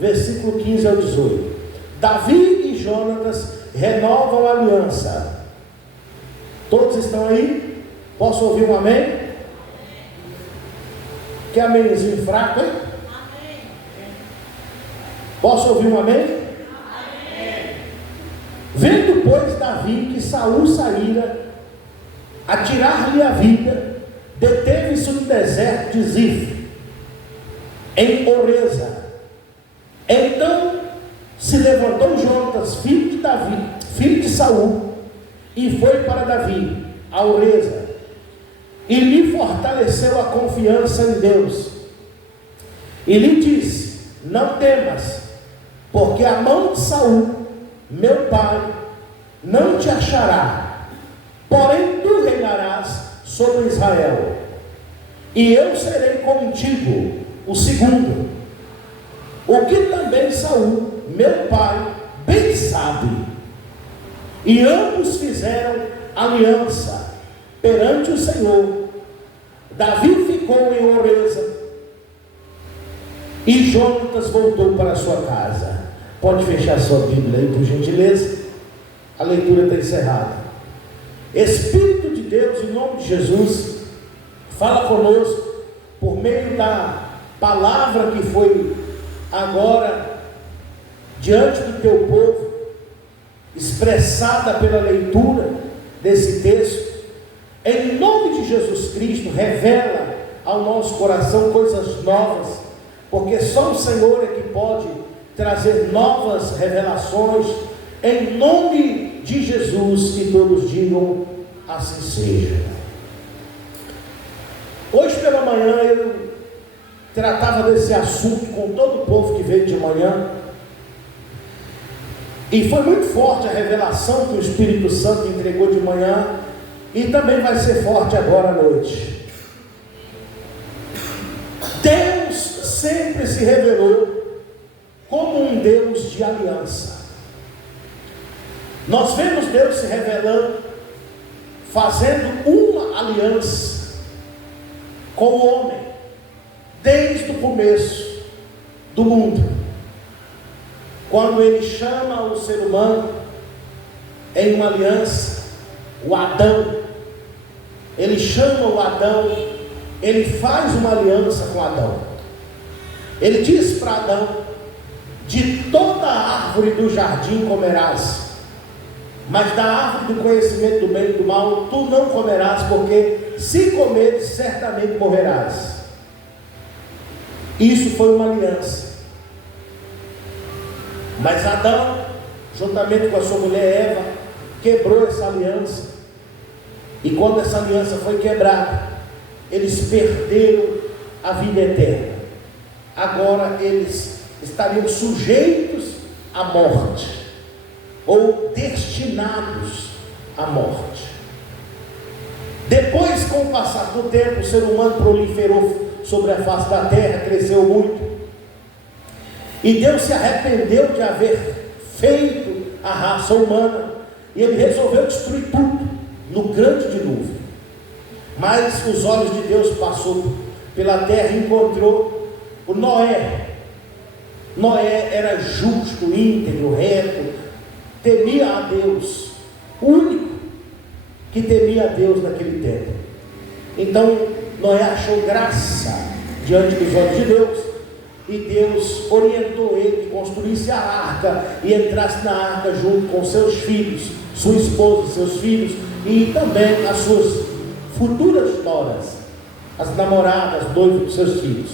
versículo 15 ao 18. Davi e Jonatas renovam a aliança. Todos estão aí? Posso ouvir um amém? Que amenzinho fraco, hein? Amém. Posso ouvir um amém? Amém. Vendo, pois, Davi que Saul saíra a tirar-lhe a vida, deteve-se no deserto de Zif, em Oreza. Então se levantou Jonatas, filho de Davi, filho de Saul, e foi para Davi, a Oreza, e lhe fortaleceu a confiança em Deus, e lhe disse: não temas, porque a mão de Saul, meu pai, não te achará, porém tu reinarás sobre Israel, e eu serei contigo, o segundo, o que também Saul, meu pai, bem sabe. E ambos fizeram aliança perante o Senhor. Davi ficou em Oreza, e Jonatas voltou para a sua casa. Pode fechar sua Bíblia aí, por gentileza. A leitura está encerrada. Espírito de Deus, em nome de Jesus, fala conosco por meio da palavra que foi agora diante do teu povo, expressada pela leitura desse texto. Em nome de Jesus Cristo, revela ao nosso coração coisas novas, porque só o Senhor é que pode trazer novas revelações. Em nome de Jesus, que todos digam: assim seja. Hoje pela manhã eu tratava desse assunto com todo o povo que veio de manhã, e foi muito forte a revelação que o Espírito Santo entregou de manhã, e também vai ser forte agora à noite. Deus sempre se revelou como um Deus de aliança. Nós vemos Deus se revelando, fazendo uma aliança com o homem, desde o começo do mundo, quando Ele chama o ser humano em uma aliança, o Adão. Ele chama o Adão, Ele faz uma aliança com Adão. Ele diz para Adão: de toda a árvore do jardim comerás, mas da árvore do conhecimento do bem e do mal tu não comerás, porque se comeres certamente morrerás. Isso foi uma aliança. Mas Adão, juntamente com a sua mulher Eva, quebrou essa aliança. E quando essa aliança foi quebrada, eles perderam a vida eterna. Agora eles estariam sujeitos à morte, ou destinados à morte. Depois, com o passar do tempo, o ser humano proliferou sobre a face da terra, cresceu muito, e Deus se arrependeu de haver feito a raça humana, e Ele resolveu destruir tudo no grande dilúvio. Mas os olhos de Deus passou pela terra e encontrou o Noé. Noé era justo, íntegro, reto, temia a Deus, o único que temia a Deus naquele tempo. Então Noé achou graça diante dos olhos de Deus, e Deus orientou ele que construísse a arca e entrasse na arca junto com seus filhos, sua esposa, seus filhos, e também as suas futuras noras, as namoradas, noivas dos seus filhos.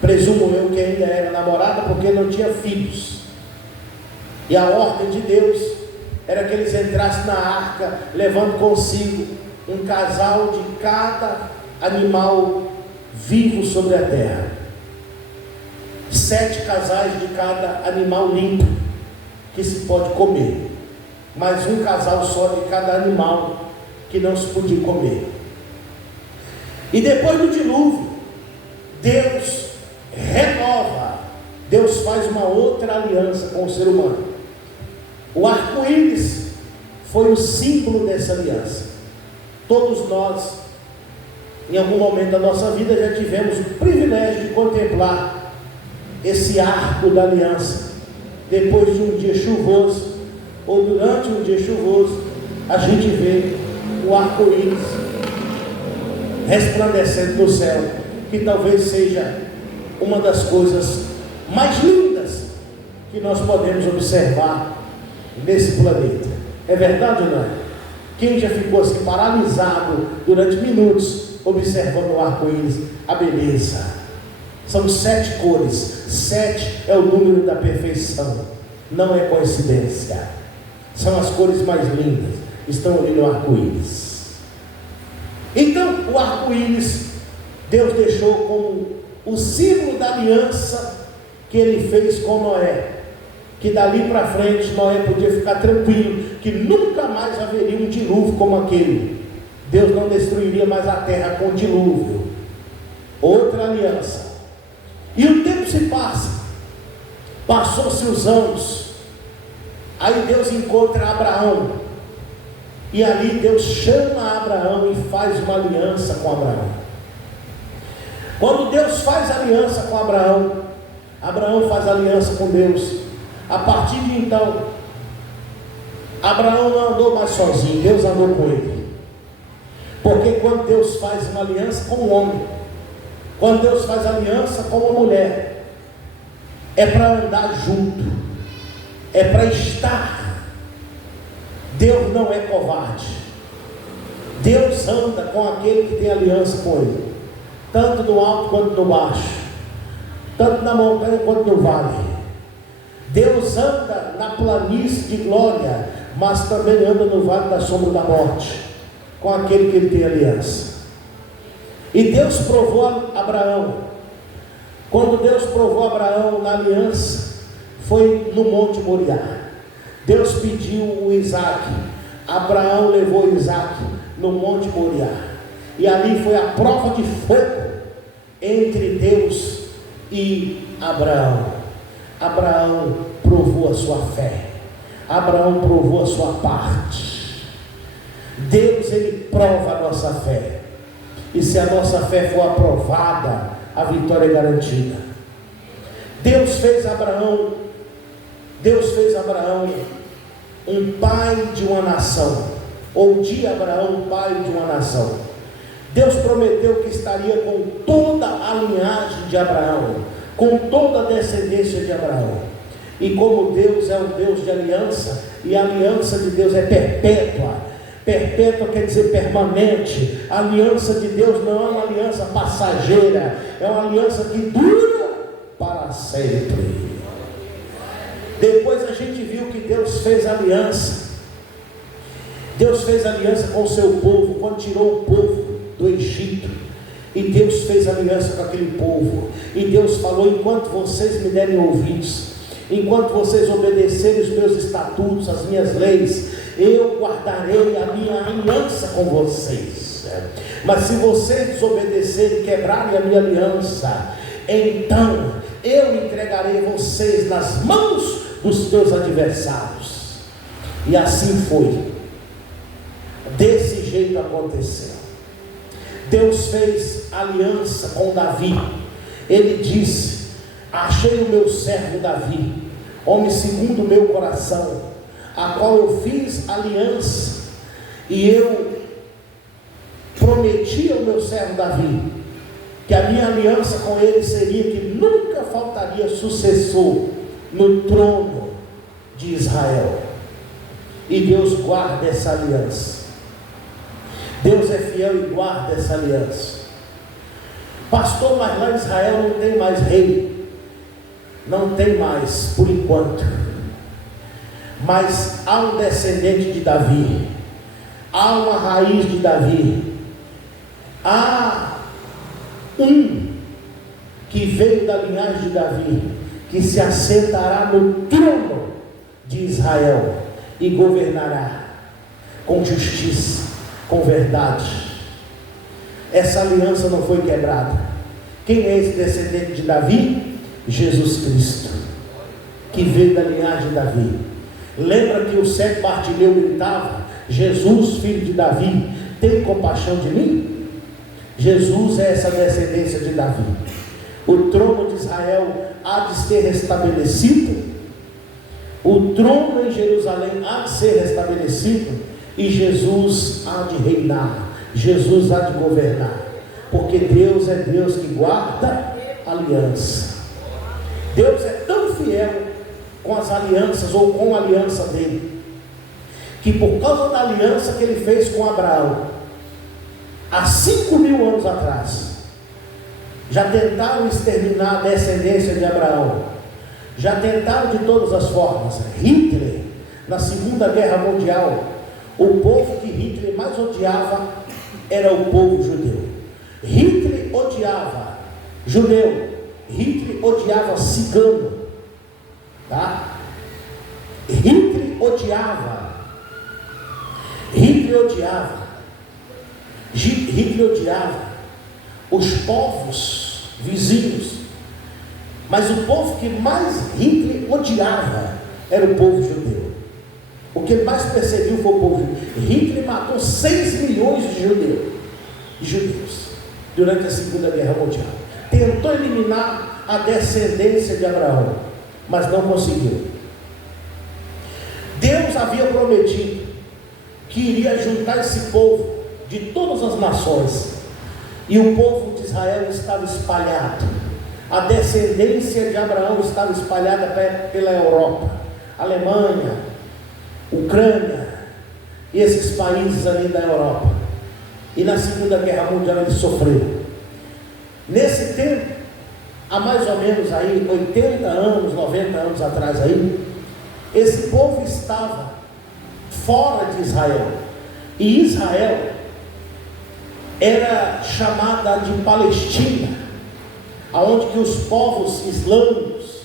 Presumo eu que ainda era namorada, porque não tinha filhos. E a ordem de Deus era que eles entrassem na arca, levando consigo um casal de cada animal vivo sobre a terra. 7 casais de cada animal limpo, que se pode comer, mas um casal só de cada animal que não se podia comer. E depois do dilúvio, Deus renova, Deus faz uma outra aliança com o ser humano. O arco-íris foi o símbolo dessa aliança. Todos nós, em algum momento da nossa vida, já tivemos o privilégio de contemplar esse arco da aliança, depois de um dia chuvoso, ou durante um dia chuvoso, a gente vê o arco-íris resplandecendo no céu, que talvez seja uma das coisas mais lindas que nós podemos observar nesse planeta. É verdade ou não é? Quem já ficou assim paralisado durante minutos observando o arco-íris, a beleza? São 7 cores, 7 é o número da perfeição, não é coincidência, são as cores mais lindas, estão ali no arco-íris. Então o arco-íris Deus deixou como o símbolo da aliança que Ele fez com Noé, que dali para frente Noé podia ficar tranquilo, que nunca mais haveria um dilúvio como aquele. Deus não destruiria mais a terra com dilúvio. Outra aliança. E o tempo se passa, passou-se os anos, aí Deus encontra Abraão, e ali Deus chama Abraão e faz uma aliança com Abraão. Quando Deus faz aliança com Abraão, Abraão faz aliança com Deus. A partir de então, Abraão não andou mais sozinho, Deus andou com ele. Porque quando Deus faz uma aliança com o homem, quando Deus faz aliança com uma mulher, é para andar junto, é para estar. Deus não é covarde. Deus anda com aquele que tem aliança com ele, tanto no alto quanto no baixo, tanto na montanha quanto no vale. Deus anda na planície de glória, mas também anda no vale da sombra da morte, com aquele que ele tem aliança. E Deus provou a Abraão. Quando Deus provou a Abraão na aliança, foi no Monte Moriá. Deus pediu o Isaac, Abraão levou Isaac no Monte Moriá, e ali foi a prova de fogo entre Deus e Abraão. Abraão provou a sua fé, Abraão provou a sua parte. Deus, ele prova a nossa fé, e se a nossa fé for aprovada, a vitória é garantida. Deus fez Abraão um pai de uma nação, ou de Abraão pai de uma nação. Deus prometeu que estaria com toda a linhagem de Abraão, com toda a descendência de Abraão. E como Deus é um Deus de aliança, e a aliança de Deus é perpétua. Perpétua quer dizer permanente. A aliança de Deus não é uma aliança passageira, é uma aliança que dura para sempre. Depois a gente viu que Deus fez aliança. Deus fez aliança com o seu povo, quando tirou o povo do Egito. E Deus fez aliança com aquele povo. E Deus falou: enquanto vocês me derem ouvidos, enquanto vocês obedecerem os meus estatutos, as minhas leis, eu guardarei a minha aliança com vocês. Mas se vocês desobedecerem e quebrarem a minha aliança, então eu entregarei vocês nas mãos dos teus adversários. E assim foi. Desse jeito aconteceu. Deus fez aliança com Davi. Ele disse: achei o meu servo Davi, homem segundo o meu coração, a qual eu fiz aliança, e eu prometi ao meu servo Davi que a minha aliança com ele seria que nunca faltaria sucessor no trono de Israel. E Deus guarda essa aliança. Deus é fiel e guarda essa aliança. Pastor, mas lá em Israel não tem mais rei. Não tem mais, por enquanto. Mas há um descendente de Davi, há uma raiz de Davi, há um que veio da linhagem de Davi, que se assentará no trono de Israel e governará com justiça, com verdade. Essa aliança não foi quebrada. Quem é esse descendente de Davi? Jesus Cristo, que veio da linhagem de Davi. Lembra que o cego Bartimeu gritava: Jesus, filho de Davi, tem compaixão de mim? Jesus é essa descendência de Davi. O trono de Israel há de ser restabelecido, o trono em Jerusalém há de ser restabelecido, e Jesus há de reinar, Jesus há de governar, porque Deus é Deus que guarda aliança. Deus é tão fiel com as alianças, ou com a aliança dele, que por causa da aliança que ele fez com Abraão, há 5.000 anos atrás, já tentaram exterminar a descendência de Abraão, já tentaram de todas as formas. Hitler, na Segunda Guerra Mundial, o povo que Hitler mais odiava era o povo judeu. Hitler odiava judeu, Hitler odiava cigano, tá? Hitler odiava os povos vizinhos, mas o povo que mais Hitler odiava era o povo judeu. O que ele mais perseguiu foi o povo judeu. Hitler matou 6 milhões de judeus durante a Segunda Guerra Mundial. Tentou eliminar a descendência de Abraão, mas não conseguiu. Deus havia prometido que iria juntar esse povo de todas as nações, e o povo de Israel estava espalhado. A descendência de Abraão estava espalhada pela Europa, Alemanha, Ucrânia, e esses países ali da Europa. E na Segunda Guerra Mundial eles sofreram. Nesse tempo, há mais ou menos aí 80 anos, 90 anos atrás aí, esse povo estava fora de Israel, e Israel era chamada de Palestina, aonde que os povos islâmicos,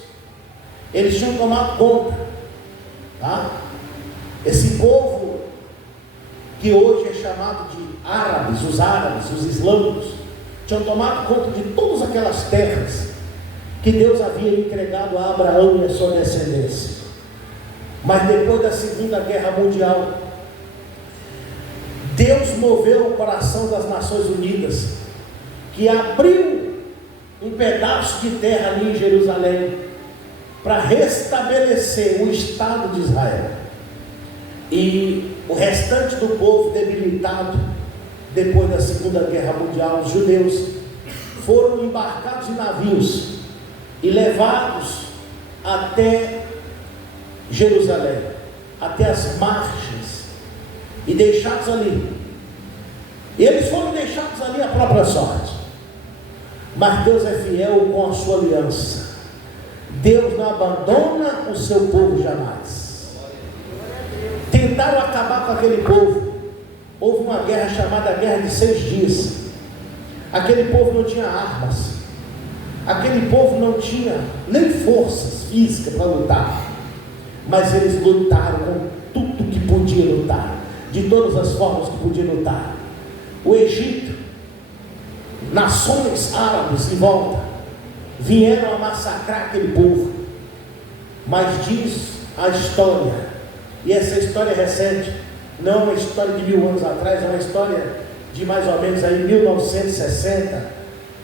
eles tinham tomado conta, tá? Esse povo que hoje é chamado de árabes, os islâmicos, tinham tomado conta de todas aquelas terras que Deus havia entregado a Abraão e a sua descendência. Mas depois da Segunda Guerra Mundial, Deus moveu o coração das Nações Unidas, que abriu um pedaço de terra ali em Jerusalém, para restabelecer o Estado de Israel. E o restante do povo debilitado, depois da Segunda Guerra Mundial, os judeus foram embarcados em navios e levados até Jerusalém, até as margens, e deixados ali. Eles foram deixados ali à própria sorte, mas Deus é fiel com a sua aliança. Deus não abandona o seu povo jamais. Tentaram acabar com aquele povo. Houve uma guerra chamada Guerra de 6 Dias. Aquele povo não tinha armas, aquele povo não tinha nem forças físicas para lutar, mas eles lutaram com tudo que podia lutar, de todas as formas que podia lutar. O Egito, nações árabes em volta, vieram a massacrar aquele povo, mas diz a história, e essa história é recente, não é uma história de 1000 anos atrás, é uma história de mais ou menos aí 1960,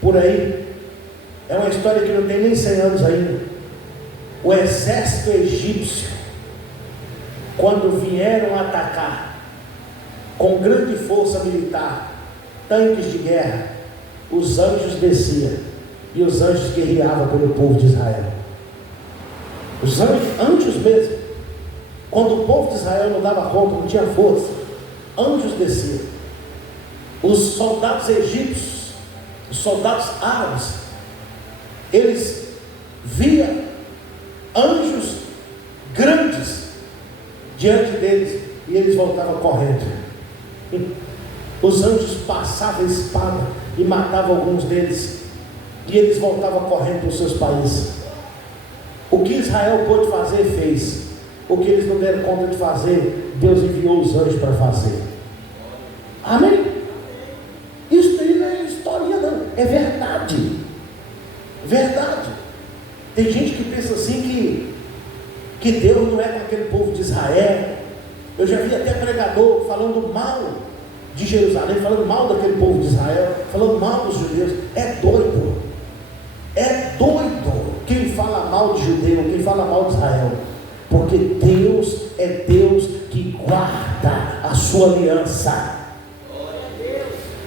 por aí. É uma história que não tem nem 100 anos ainda. O exército egípcio, quando vieram atacar com grande força militar, tanques de guerra, os anjos desciam e os anjos guerreavam pelo povo de Israel. Os anjos mesmo, quando o povo de Israel não dava conta, não tinha força, anjos desciam. Os soldados egípcios, os soldados árabes, eles viam anjos grandes diante deles e eles voltavam correndo. Os anjos passavam a espada e matavam alguns deles, e eles voltavam correndo para os seus países. O que Israel pôde fazer, fez. O que eles não deram conta de fazer, Deus enviou os anjos para fazer. Amém? Isso aí não é história não, é verdade. Verdade. Tem gente que pensa assim que Deus não é com aquele povo de Israel. Eu já vi até pregador falando mal de Jerusalém, falando mal daquele povo de Israel, falando mal dos judeus. É doido. É mal de judeu, quem fala mal de Israel, porque Deus é Deus que guarda a sua aliança.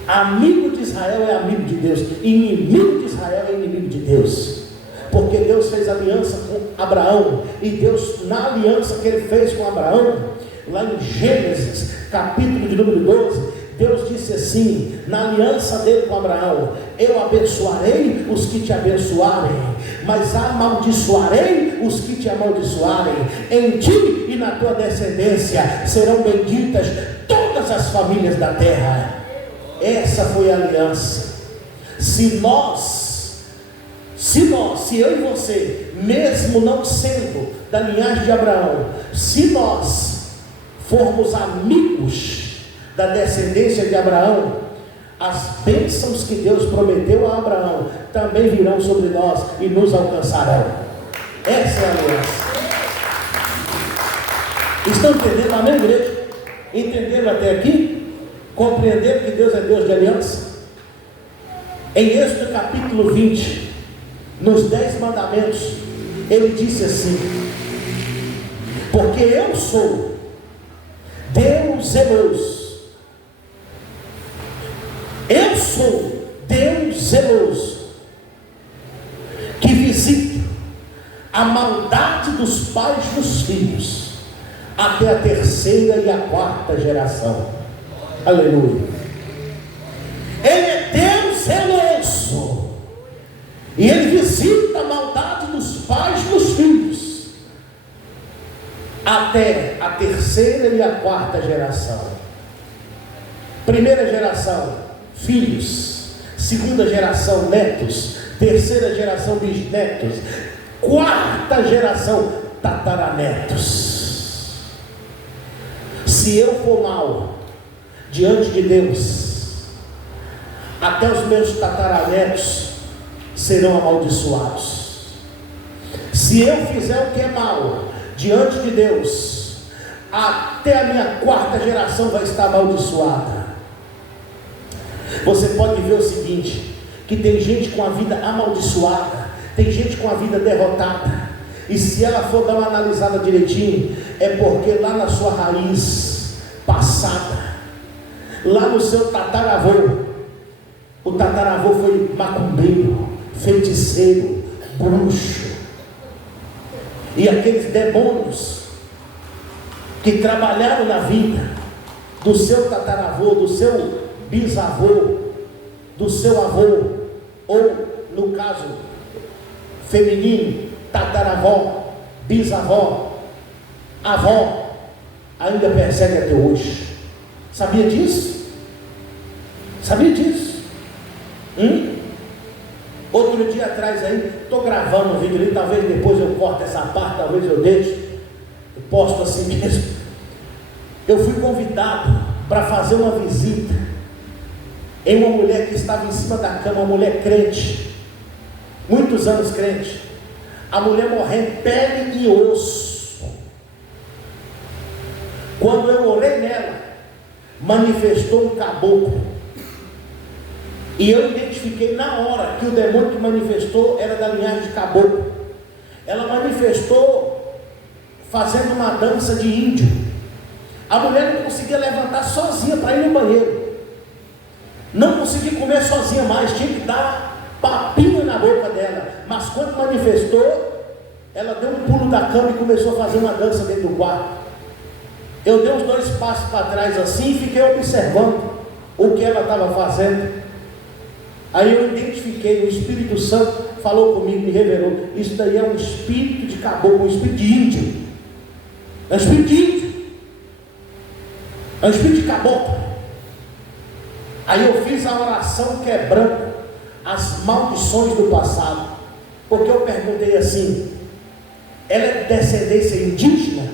Amigo de Israel é amigo de Deus, inimigo de Israel é inimigo de Deus, porque Deus fez aliança com Abraão, e Deus, na aliança que ele fez com Abraão, lá em Gênesis, capítulo de número 12, Deus disse assim, na aliança dele com Abraão: eu abençoarei os que te abençoarem, mas amaldiçoarei os que te amaldiçoarem. Em ti e na tua descendência serão benditas todas as famílias da terra. Essa foi a aliança. Se eu e você, mesmo não sendo da linhagem de Abraão, se nós formos amigos da descendência de Abraão, as bênçãos que Deus prometeu a Abraão também virão sobre nós e nos alcançarão. Essa é a aliança. Estão entendendo, amém, igreja? Entenderam até aqui? Compreenderam que Deus é Deus de aliança? Em Êxodo capítulo 20, nos 10 mandamentos, ele disse assim: porque eu sou Deus zeloso. Eu sou Deus zeloso, que visita a maldade dos pais dos filhos, até a 3ª e a 4ª geração. Aleluia. Ele é Deus zeloso, e ele visita a maldade dos pais dos filhos, até a 3ª e a 4ª geração. Primeira geração, filhos. 2ª geração, netos. 3ª geração, bisnetos. 4ª geração, tataranetos. Se eu for mal diante de Deus, até os meus tataranetos serão amaldiçoados. Se eu fizer o que é mal diante de Deus, até a minha 4ª geração vai estar amaldiçoada. Você pode ver o seguinte, que tem gente com a vida amaldiçoada, tem gente com a vida derrotada, e se ela for dar uma analisada direitinho, é porque lá na sua raiz passada, lá no seu tataravô, o tataravô foi macumbeiro, feiticeiro, bruxo, e aqueles demônios que trabalharam na vida do seu tataravô, do seu bisavô, do seu avô, ou no caso feminino, tataravó, bisavó, avó, ainda persegue até hoje. Sabia disso? Sabia disso? Outro dia atrás aí, estou gravando um vídeo ali, talvez depois eu corte essa parte, talvez eu deixe, eu posto assim mesmo. Eu fui convidado para fazer uma visita em uma mulher que estava em cima da cama, uma mulher crente, muitos anos crente, a mulher morrendo, pele e osso. Quando eu orei nela, manifestou um caboclo, e eu identifiquei na hora que o demônio que manifestou era da linhagem de caboclo. Ela manifestou fazendo uma dança de índio. A mulher não conseguia levantar sozinha para ir no banheiro, não conseguia comer sozinha mais, tinha que dar papinha na boca dela. Mas quando manifestou, ela deu um pulo da cama e começou a fazer uma dança dentro do quarto. Eu dei uns 2 passos para trás assim e fiquei observando o que ela estava fazendo. Aí eu identifiquei, o Espírito Santo falou comigo, me revelou: isso daí é um espírito de caboclo, um espírito de índio. É um espírito de índio, é um espírito de caboclo. Aí eu fiz a oração quebrando as maldições do passado, porque eu perguntei assim: ela é de descendência indígena?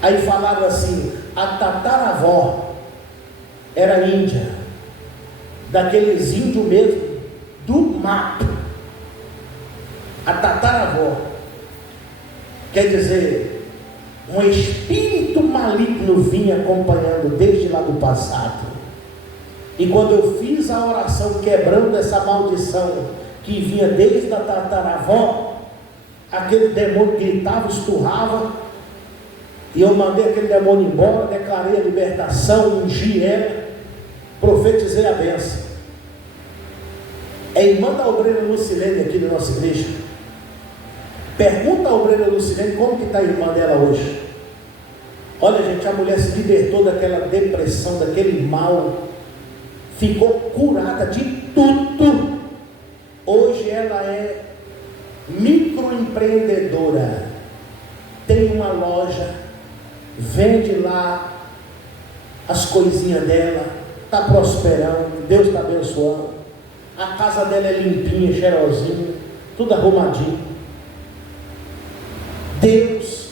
Aí falaram assim: a tataravó era índia, daqueles índios mesmo, do mato. A tataravó, quer dizer, um espírito maligno vinha acompanhando desde lá do passado. E quando eu fiz a oração quebrando essa maldição que vinha desde a tataravó, aquele demônio gritava, esturrava, e eu mandei aquele demônio embora, declarei a libertação, ungi ela, profetizei a bênção. É irmã da obreira Lucilene aqui da nossa igreja. Pergunta à obreira Lucilene como que está a irmã dela hoje. Olha, gente, a mulher se libertou daquela depressão, daquele mal, ficou curada de tudo. Hoje ela é microempreendedora, tem uma loja, vende lá as coisinhas dela, está prosperando, Deus está abençoando. A casa dela é limpinha, cheirosinha, tudo arrumadinho. Deus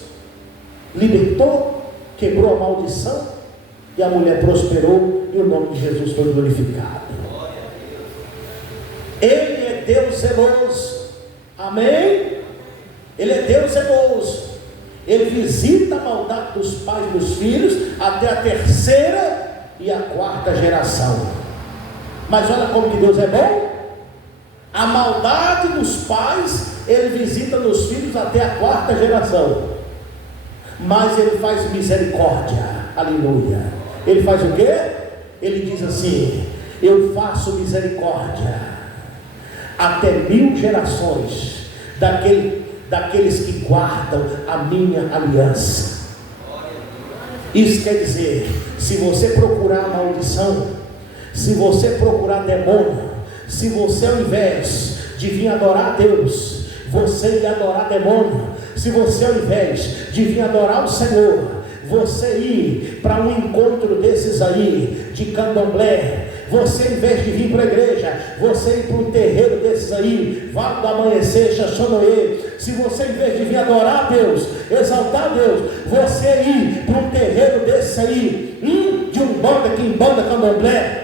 libertou, quebrou a maldição, e a mulher prosperou, e o nome de Jesus foi glorificado. Ele é Deus zeloso, amém? Ele é Deus zeloso, Ele visita a maldade dos pais e dos filhos, até a terceira e a quarta geração. Mas olha como que Deus é bom. A maldade dos pais Ele visita nos filhos até a quarta geração, mas Ele faz misericórdia, aleluia. Ele faz o quê? Ele diz assim: eu faço misericórdia até 1000 gerações daqueles que guardam a minha aliança. Isso quer dizer, se você procurar maldição, se você procurar demônio, se você ao invés de vir adorar a Deus, você ir adorar demônio, se você ao invés de vir adorar o Senhor, você ir para um encontro desses aí, de candomblé, você em vez de vir para a igreja, você ir para um terreiro desses aí, Vale do Amanhecer, Xaxonoê, se você em vez de vir adorar a Deus, exaltar a Deus, você ir para um terreiro desses aí, de Umbanda, Quimbanda, Candomblé,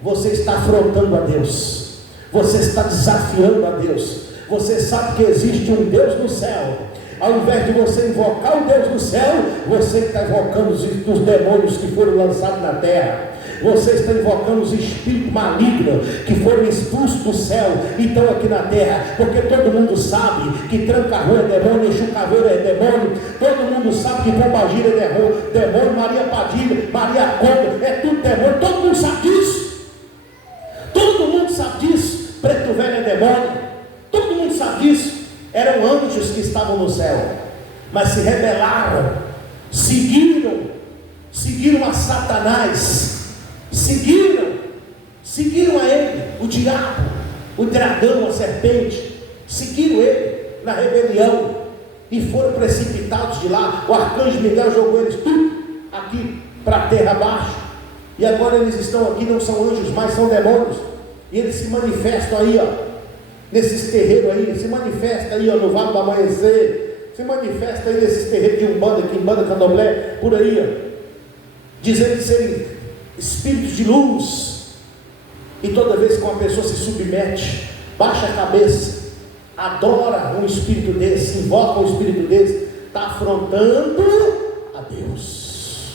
você está afrontando a Deus, você está desafiando a Deus. Você sabe que existe um Deus no céu. Ao invés de você invocar o Deus do céu, você está invocando os demônios que foram lançados na terra. Você está invocando os espíritos malignos que foram expulsos do céu e estão aqui na terra. Porque todo mundo sabe que Tranca-Rua é demônio, Exu Caveira é demônio. Todo mundo sabe que Pombagira é demônio, Maria Padilha, Maria Conda, é tudo demônio. Todo mundo sabe disso. Todo mundo sabe disso. Preto Velho é demônio. Todo mundo sabe disso. Eram anjos que estavam no céu, mas se rebelaram, seguiram a Satanás, seguiram a ele, o diabo, o dragão, a serpente, seguiram ele na rebelião e foram precipitados de lá. O arcanjo Miguel jogou eles tudo aqui para a terra abaixo, e agora eles estão aqui, não são anjos mais, são demônios, e eles se manifestam aí, ó, nesses terreiros aí, se manifesta aí, ó, no Vale do Amanhecer, se manifesta aí nesses terreiros de Umbanda, Quimbanda, Candomblé, por aí, ó, dizendo serem espíritos de luz. E toda vez que uma pessoa se submete, baixa a cabeça, adora um espírito desse, invoca um espírito desse, está afrontando a Deus.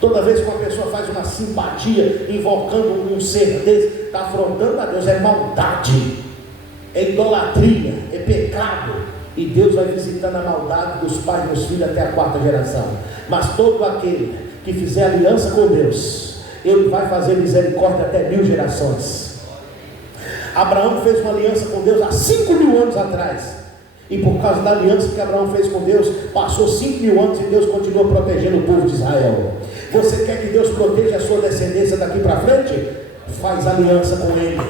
Toda vez que uma pessoa faz uma simpatia, invocando um ser desse, está afrontando a Deus. É maldade, é idolatria, é pecado, e Deus vai visitando a maldade dos pais e dos filhos até a quarta geração. Mas todo aquele que fizer aliança com Deus, Ele vai fazer misericórdia até 1000 gerações. Abraão fez uma aliança com Deus há 5.000 anos atrás, e por causa da aliança que Abraão fez com Deus, passou 5.000 anos e Deus continua protegendo o povo de Israel. Você quer que Deus proteja a sua descendência daqui para frente? Faz aliança com Ele,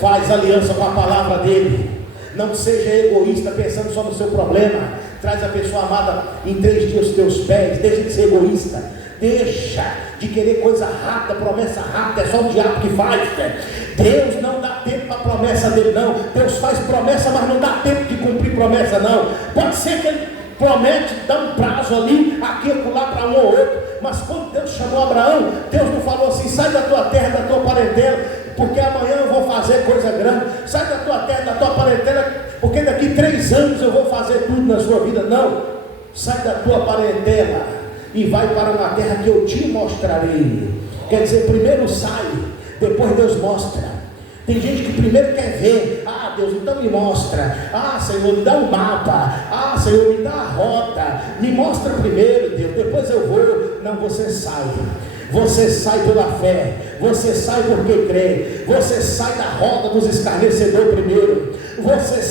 faz aliança com a palavra dele. Não seja egoísta pensando só no seu problema. Traz a pessoa amada em 3 dias aos teus pés. Deixa de ser egoísta, deixa de querer coisa rápida, promessa rápida. É só o diabo que faz. Deus não dá tempo para a promessa dele, não. Deus faz promessa, mas não dá tempo de cumprir promessa, não. Pode ser que ele promete, dá um prazo ali, aqui e lá para um ou outro, mas quando Deus chamou Abraão, Deus não falou assim: sai da tua terra, da tua parentela, porque amanhã eu vou fazer coisa grande. Sai da tua terra, da tua parentela, porque daqui 3 anos eu vou fazer tudo na sua vida. Não, sai da tua parentela e vai para uma terra que eu te mostrarei. Quer dizer, primeiro sai, depois Deus mostra. Tem gente que primeiro quer ver, Deus, então me mostra. Ah, Senhor, me dá um mapa. Ah, Senhor, me dá a rota. Me mostra primeiro, Deus, depois eu vou. Não, você sai. Você sai pela fé, você sai porque crê, você sai da roda dos escarnecedores primeiro, você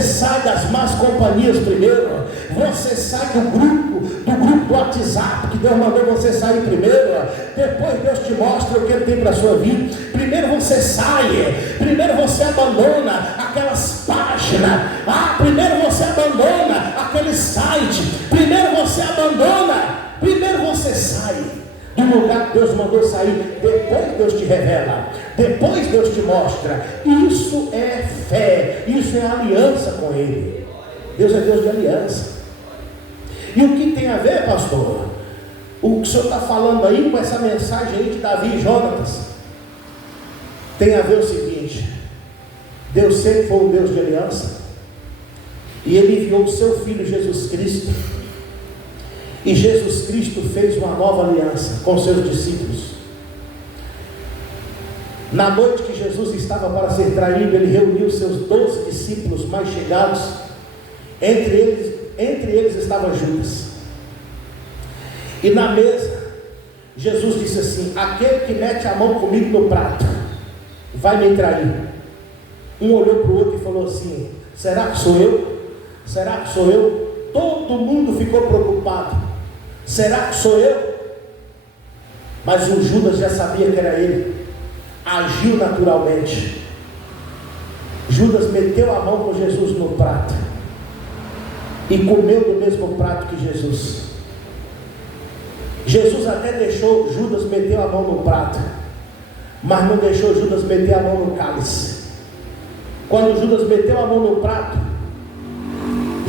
sai das más companhias primeiro, você sai do grupo do WhatsApp que Deus mandou você sair primeiro, depois Deus te mostra o que Ele tem para a sua vida. Primeiro você sai, primeiro você abandona aquelas páginas, primeiro você abandona aquele site, primeiro você sai do lugar que Deus mandou sair, depois Deus te revela, depois Deus te mostra. Isso é fé, isso é aliança com Ele. Deus é Deus de aliança. E o que tem a ver, pastor? O que o senhor está falando aí com essa mensagem aí de Davi e Jonatas tem a ver o seguinte: Deus sempre foi um Deus de aliança, e Ele enviou o seu Filho Jesus Cristo. E Jesus Cristo fez uma nova aliança com seus discípulos. Na noite que Jesus estava para ser traído, Ele reuniu seus 12 discípulos mais chegados. Entre eles estava Judas. E na mesa, Jesus disse assim: aquele que mete a mão comigo no prato vai me trair. Um olhou para o outro e falou assim: será que sou eu? Será que sou eu? Todo mundo ficou preocupado. Será que sou eu? Mas o Judas já sabia que era ele. Agiu naturalmente. Judas meteu a mão com Jesus no prato e comeu do mesmo prato que Jesus. Jesus até deixou Judas meter a mão no prato, mas não deixou Judas meter a mão no cálice. Quando Judas meteu a mão no prato,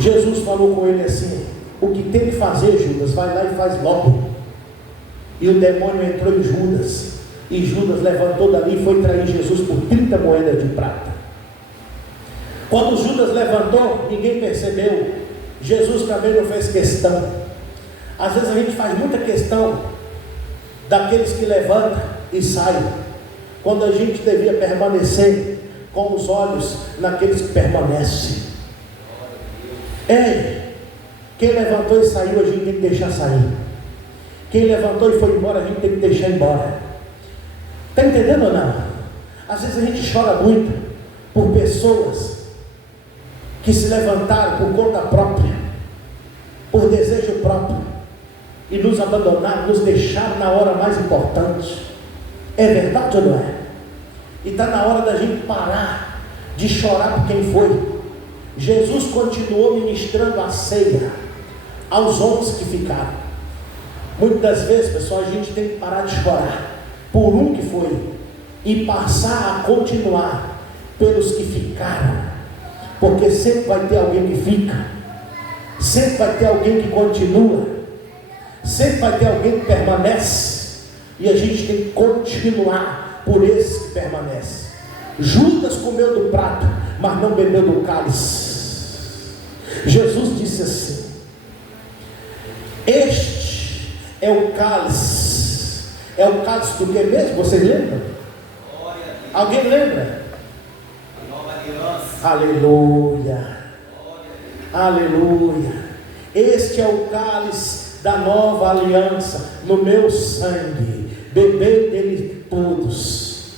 Jesus falou com ele assim: o que tem que fazer, Judas, vai lá e faz logo. E o demônio entrou em Judas, e Judas levantou dali e foi trair Jesus por 30 moedas de prata. Quando Judas levantou, ninguém percebeu. Jesus também não fez questão. Às vezes a gente faz muita questão daqueles que levantam e saem, quando a gente devia permanecer com os olhos naqueles que permanecem. Quem levantou e saiu, a gente tem que deixar sair. Quem levantou e foi embora, a gente tem que deixar embora. Está entendendo ou não? Às vezes a gente chora muito por pessoas que se levantaram por conta própria, por desejo próprio, e nos abandonaram, nos deixaram na hora mais importante. É verdade ou não é? E está na hora da gente parar de chorar por quem foi. Jesus continuou ministrando a ceia aos homens que ficaram. Muitas das vezes, pessoal, a gente tem que parar de chorar por um que foi e passar a continuar pelos que ficaram, porque sempre vai ter alguém que fica, sempre vai ter alguém que continua, sempre vai ter alguém que permanece, e a gente tem que continuar por esses que permanecem. Judas comeu do prato, mas não bebeu do cálice. Jesus disse assim: este é o cálice. É o cálice do que mesmo? Vocês lembram? Alguém lembra? Aleluia. Aleluia. Este é o cálice da nova aliança no meu sangue. Bebei dele todos.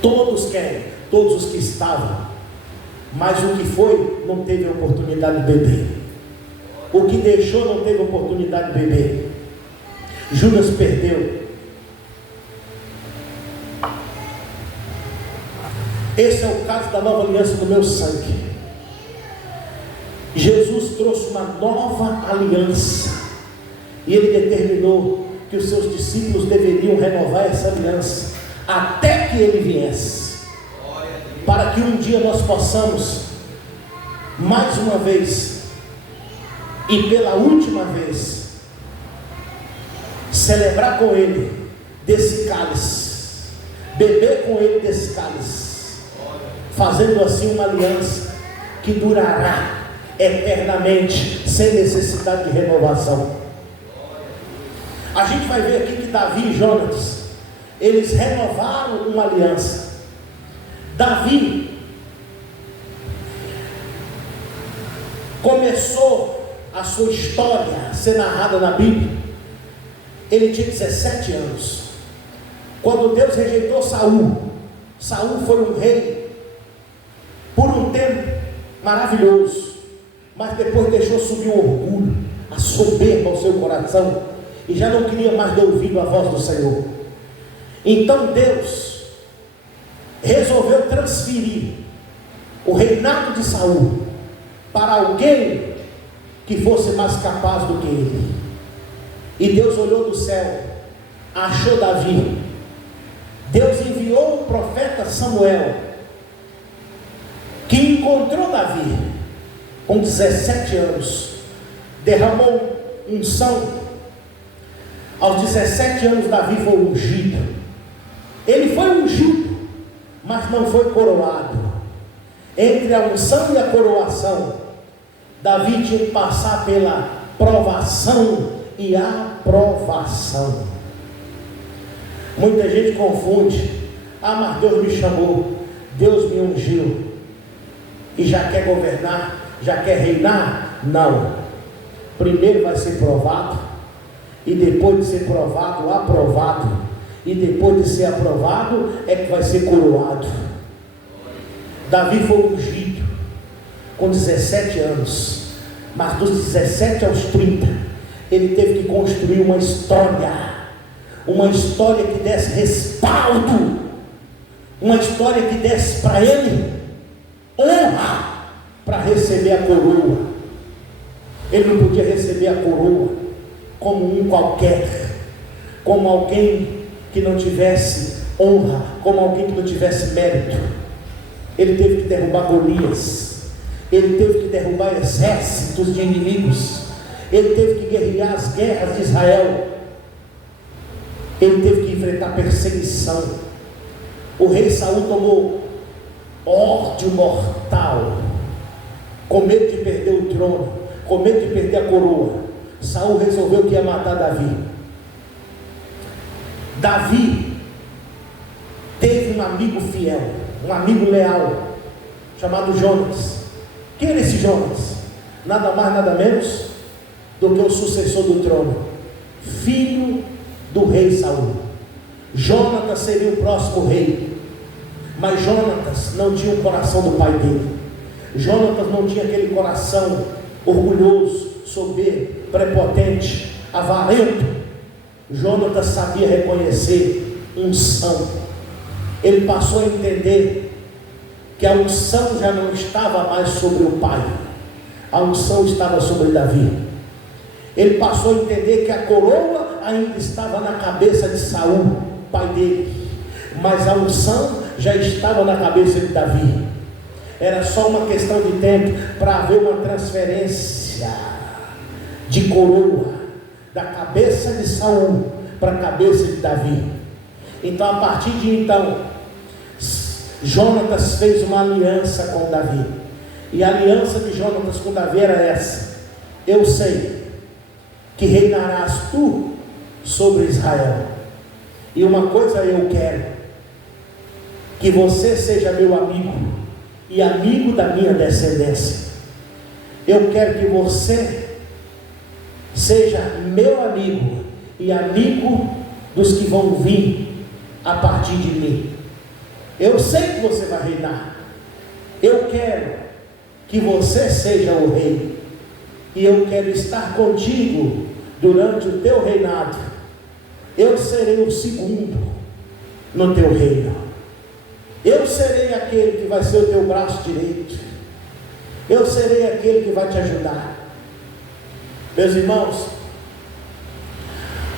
Todos quem? Todos os que estavam. Mas o que foi, não teve oportunidade de beber. O que deixou, não teve oportunidade de beber. Judas perdeu. Esse é o caso da nova aliança do meu sangue. Jesus trouxe uma nova aliança, e Ele determinou que os seus discípulos deveriam renovar essa aliança até que Ele viesse, para que um dia nós possamos mais uma vez e pela última vez celebrar com Ele desse cálice, beber com Ele desse cálice, fazendo assim uma aliança que durará eternamente, sem necessidade de renovação. A gente vai ver aqui que Davi e Jonatas, eles renovaram uma aliança. Davi começou a sua história a ser narrada na Bíblia. Ele tinha 17 anos. Quando Deus rejeitou Saul, Saul foi um rei por um tempo maravilhoso, mas depois deixou subir o orgulho, a soberba ao seu coração, e já não queria mais dar ouvido à voz do Senhor. Então Deus resolveu transferir o reinado de Saul para alguém que fosse mais capaz do que ele. E Deus olhou do céu, achou Davi. Deus enviou o profeta Samuel, que encontrou Davi com 17 anos, derramou unção. Aos 17 anos Davi foi ungido. Ele foi ungido, mas não foi coroado. Entre a unção e a coroação, Davi tinha que passar pela provação e aprovação. Muita gente confunde: ah, mas Deus me chamou, Deus me ungiu, e já quer governar, já quer reinar? Não. Primeiro vai ser provado, e depois de ser provado, aprovado, e depois de ser aprovado é que vai ser coroado. Davi foi ungido com 17 anos, mas dos 17 aos 30 ele teve que construir uma história que desse respaldo, uma história que desse para ele honra para receber a coroa. Ele não podia receber a coroa como um qualquer, como alguém que não tivesse honra, como alguém que não tivesse mérito. Ele teve que derrubar Golias, ele teve que derrubar exércitos de inimigos, ele teve que guerrear as guerras de Israel, ele teve que enfrentar perseguição. O rei Saul tomou ódio mortal, com medo de perder o trono, com medo de perder a coroa. Saul resolveu que ia matar Davi. Davi teve um amigo fiel, um amigo leal, chamado Jonas. Quem era esse Jonas? Nada mais, nada menos do que o sucessor do trono, filho do rei Saul. Jonatas seria o próximo rei, mas Jonatas não tinha o coração do pai dele. Jonatas não tinha aquele coração orgulhoso, soberbo, prepotente, avarento. Jonatas sabia reconhecer unção. Ele passou a entender que a unção já não estava mais sobre o pai, a unção estava sobre Davi. Ele passou a entender que a coroa ainda estava na cabeça de Saul, pai dele, mas a unção já estava na cabeça de Davi. Era só uma questão de tempo para haver uma transferência de coroa da cabeça de Saul para a cabeça de Davi. Então, a partir de então, Jonatas fez uma aliança com Davi, e a aliança de Jonatas com Davi era essa: eu sei que reinarás tu sobre Israel, e uma coisa eu quero, que você seja meu amigo e amigo da minha descendência. Eu quero que você seja meu amigo e amigo dos que vão vir a partir de mim. Eu sei que você vai reinar. Eu quero que você seja o rei, e eu quero estar contigo durante o teu reinado. Eu serei o segundo no teu reino. Eu serei aquele que vai ser o teu braço direito. Eu serei aquele que vai te ajudar. Meus irmãos,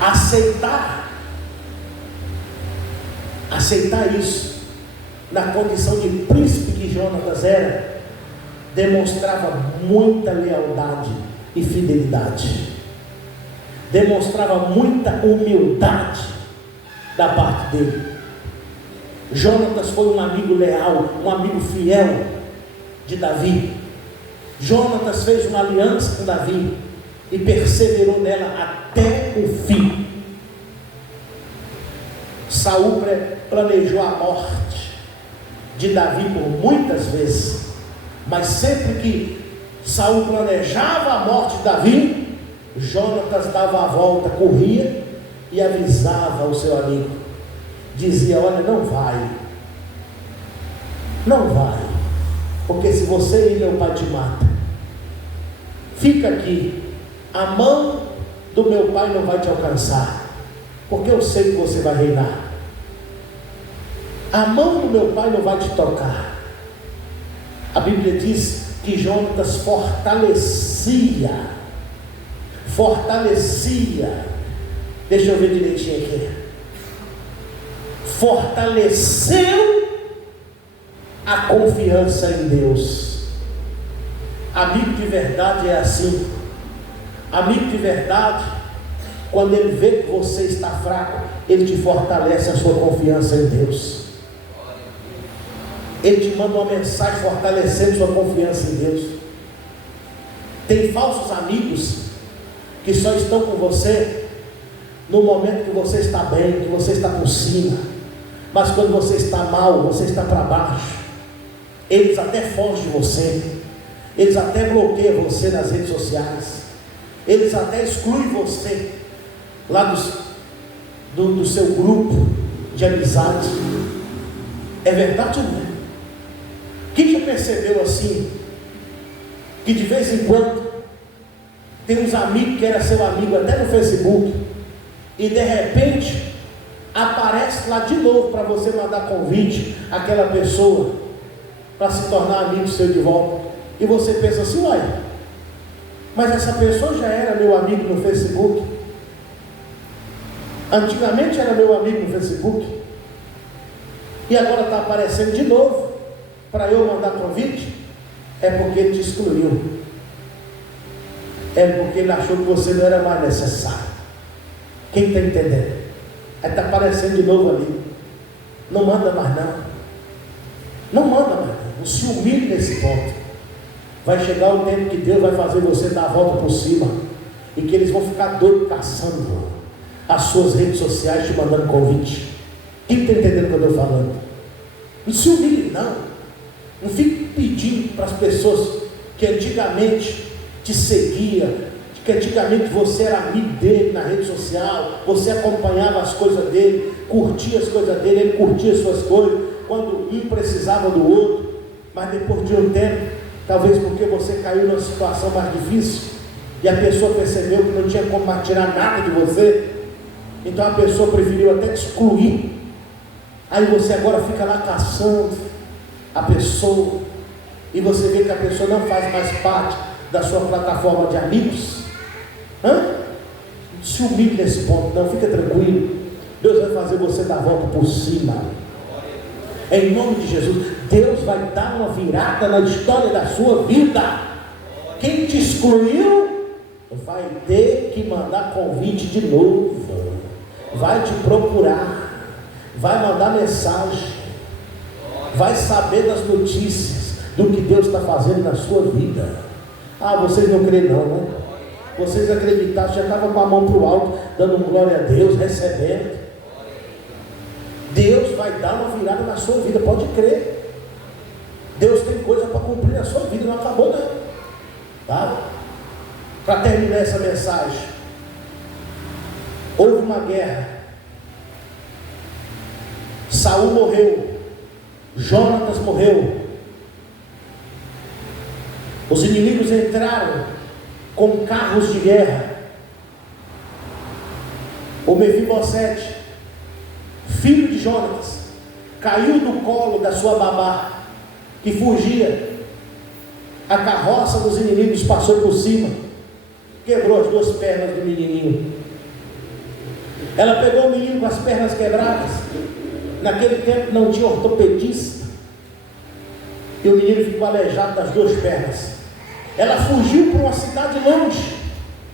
aceitar isso na condição de príncipe que Jonatas era, demonstrava muita lealdade e fidelidade, demonstrava muita humildade da parte dele. Jonatas foi um amigo leal, um amigo fiel de Davi. Jonatas fez uma aliança com Davi e perseverou nela até o fim. Saul planejou a morte de Davi por muitas vezes, mas sempre que Saul planejava a morte de Davi, Jonatas dava a volta, corria e avisava o seu amigo, dizia: olha, não vai, porque se você ir, meu pai te mata. Fica aqui, a mão do meu pai não vai te alcançar, porque eu sei que você vai reinar. A mão do meu pai não vai te tocar. A Bíblia diz que Jonatas fortalecia. Deixa eu ver direitinho aqui. Fortaleceu a confiança em Deus. Amigo de verdade é assim. Amigo de verdade, quando ele vê que você está fraco, ele te fortalece a sua confiança em Deus. Ele te manda uma mensagem fortalecendo sua confiança em Deus. Tem falsos amigos que só estão com você no momento que você está bem, que você está por cima, mas quando você está mal, você está para baixo, eles até fogem de você, eles até bloqueiam você nas redes sociais, eles até excluem você lá do seu grupo de amizade. É verdade ou não é? Quem já percebeu assim, que de vez em quando tem uns amigos que era seu amigo até no Facebook, e de repente aparece lá de novo para você mandar convite àquela pessoa para se tornar amigo seu de volta, e você pensa assim: uai, mas essa pessoa já era meu amigo no Facebook, antigamente era meu amigo no Facebook, e agora está aparecendo de novo para eu mandar convite. É porque ele te excluiu, é porque ele achou que você não era mais necessário. Quem está entendendo? Aí está aparecendo de novo ali. Não manda mais não se humilhe nesse ponto. Vai chegar o tempo que Deus vai fazer você dar a volta por cima, e que eles vão ficar doidos caçando as suas redes sociais, te mandando convite. Quem está entendendo o que eu estou falando? Não se humilhe não fique pedindo para as pessoas que antigamente te seguiam, que antigamente você era amigo dele na rede social, você acompanhava as coisas dele, curtia as coisas dele, ele curtia as suas coisas, quando um precisava do outro, mas depois de um tempo, talvez porque você caiu numa situação mais difícil, e a pessoa percebeu que não tinha como mais tirar nada de você, então a pessoa preferiu até te excluir. Aí você agora fica lá caçando a pessoa, e você vê que a pessoa não faz mais parte da sua plataforma de amigos. Se humilhe nesse ponto, não, fica tranquilo, Deus vai fazer você dar a volta por cima, em nome de Jesus. Deus vai dar uma virada na história da sua vida. Quem te excluiu vai ter que mandar convite de novo, vai te procurar, vai mandar mensagem, vai saber das notícias do que Deus está fazendo na sua vida. Vocês não creem não, né? Vocês acreditaram, já estavam com a mão para o alto, dando glória a Deus, recebendo. Deus vai dar uma virada na sua vida, pode crer. Deus tem coisa para cumprir na sua vida, não acabou não, tá? Para terminar essa mensagem, houve uma guerra, Saul morreu, Jonatas morreu, os inimigos entraram com carros de guerra. O Mefibosete, filho de Jonatas, caiu do colo da sua babá, que fugia. A carroça dos inimigos passou por cima, quebrou as duas pernas do menininho. Ela pegou o menino com as pernas quebradas. Naquele tempo não tinha ortopedista, e o menino ficou aleijado das duas pernas. Ela fugiu para uma cidade longe,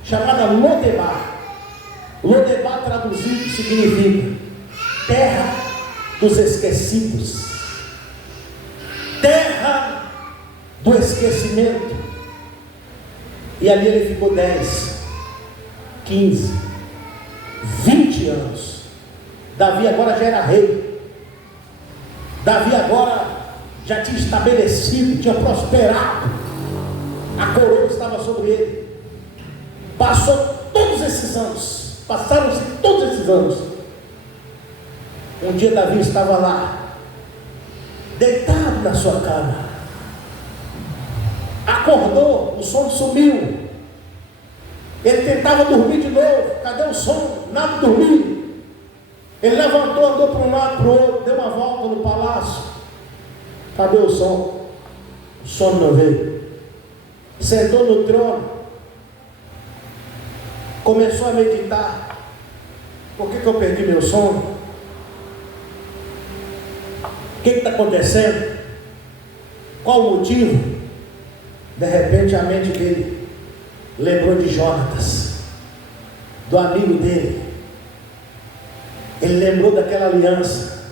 chamada Lodebar. Lodebar traduzido significa terra dos esquecidos, terra do esquecimento. E ali ele ficou 10, 15, 20 anos. Davi agora já era rei. Davi agora já tinha estabelecido, tinha prosperado, a coroa estava sobre ele. Passaram-se todos esses anos. Um dia Davi estava lá, deitado na sua cama, acordou, o sono sumiu, ele tentava dormir de novo, cadê o sono? Nada de dormir. Ele levantou, andou para um lado, para o outro, deu uma volta no palácio, cadê o sono? O sono não veio. Sentou no trono, começou a meditar. Por que eu perdi meu sono? O que está acontecendo? Qual o motivo? De repente a mente dele lembrou de Jonatas, do amigo dele. Ele lembrou daquela aliança.